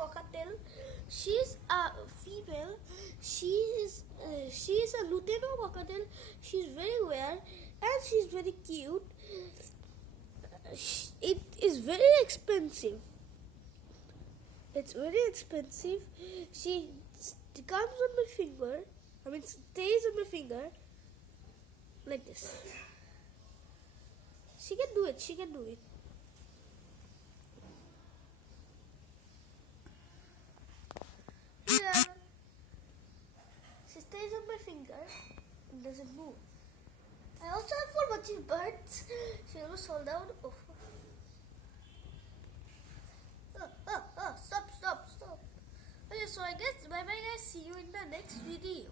Cockatiel. She's a female. She is a Lutino cockatiel. She's very rare and she's very cute. It is very expensive. It's very expensive. She comes on my finger. Stays on my finger like this. She can do it. She can do it. Here, she stays on my finger and doesn't move. I also have for watching birds. She almost fall down. Oh. Stop. Okay, so I guess bye bye guys. See you in the next video.